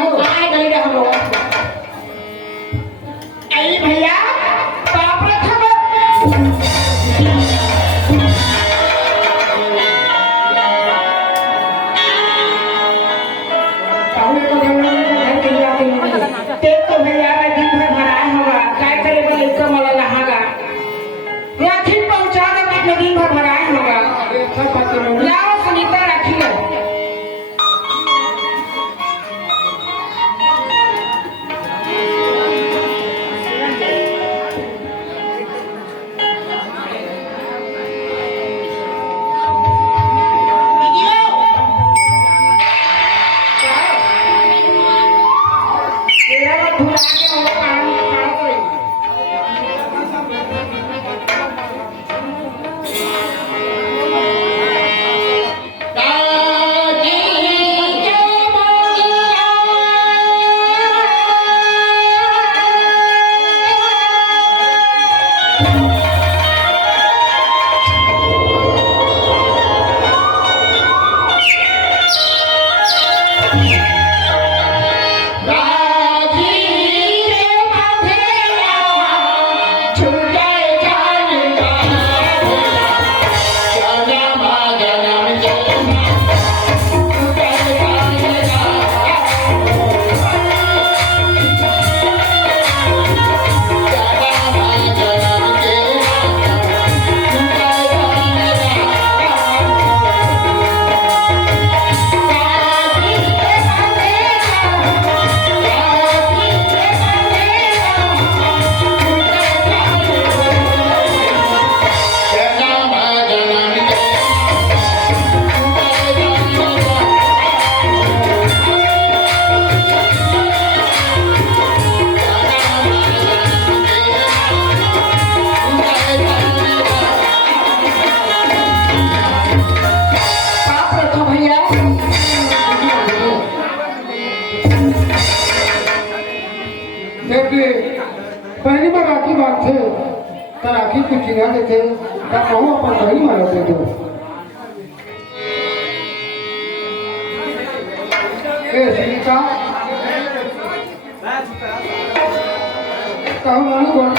हो काय गई रे हम लोग आई भैया बाप रे खबर पहले तो घर के लिए आते हैं ते तो भैया मैं दिन भर भराए होगा काय करे बोले इसका मला लहागा राखी पहुंचा दे मैं दिन भर भराए होगा अरे सब बात में लाओ सुनीता राखी ले पहली बार राखी बांधते तो राखी को चिन्हा देते तो कहूँ अपन बहनी मारते तो सुनीता कहूँ मनु बोल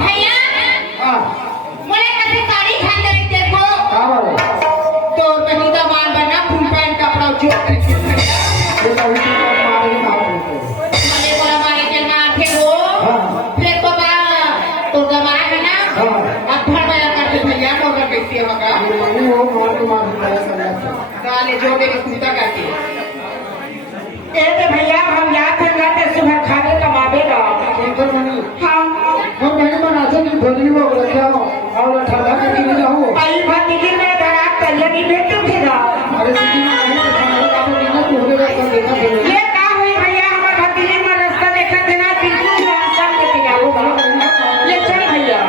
भैया हाँ मुझे कैसे साड़ी खान रही देखो हाँ बोलो तो कहीं का माल बना फुल पैंट कपड़ा जो करके ये कभी तो मारे मार देते मले बोला मारे के माथे हो हाँ फिर तो बा तो गवाए है ना हाँ अब भर वाला करते भैया मोर कैसे होगा ये वो मार देता गाले जोड़े के कुत्ता काटे ए भैया हम याद करते सुबह खाने कमावेगा टेंशन नहीं हम बहनी बनाते नहीं भोजनी वो रखे हो और ठंडा करके नहीं जाओ आई भतीजी में धरा कल नहीं भेटू फिरा अरे सिटी में नहीं तो खाना का तो देना तो होगा तो देखा देना ये का हुई भैया हमार भतीजी में रास्ता देखा देना बिल्कुल रास्ता लेके जाऊंगा ले चल भैया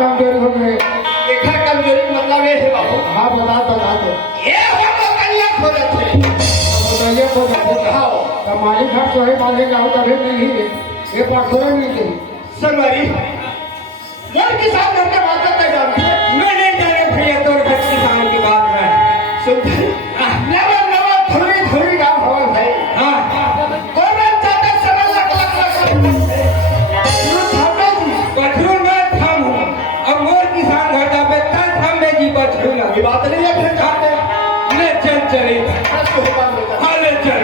कमजोरी हो गए? देखा कमजोरी मतलब ये है बाबू हाँ बता दो। ये हम कन्या खो जाते बताइए को जाते हाँ तो मालिक घर तो है मालिक गाँव कभी नहीं है ये पाखुरा नहीं थे समरी मोर किसान घर के बात कर जानते मैं नहीं जाने भैया तोर घर किसान की बात में सुन नवा नवा थोड़ी थोड़ी गाँव हवा भाई हाँ कौन चाहता सरल लग पथरू में थम हूँ अब मोर किसान घर का बेटा थम में जी पथरू ये बात नहीं है फिर खाते ले चल चले आज तो हुआ हाँ ले चल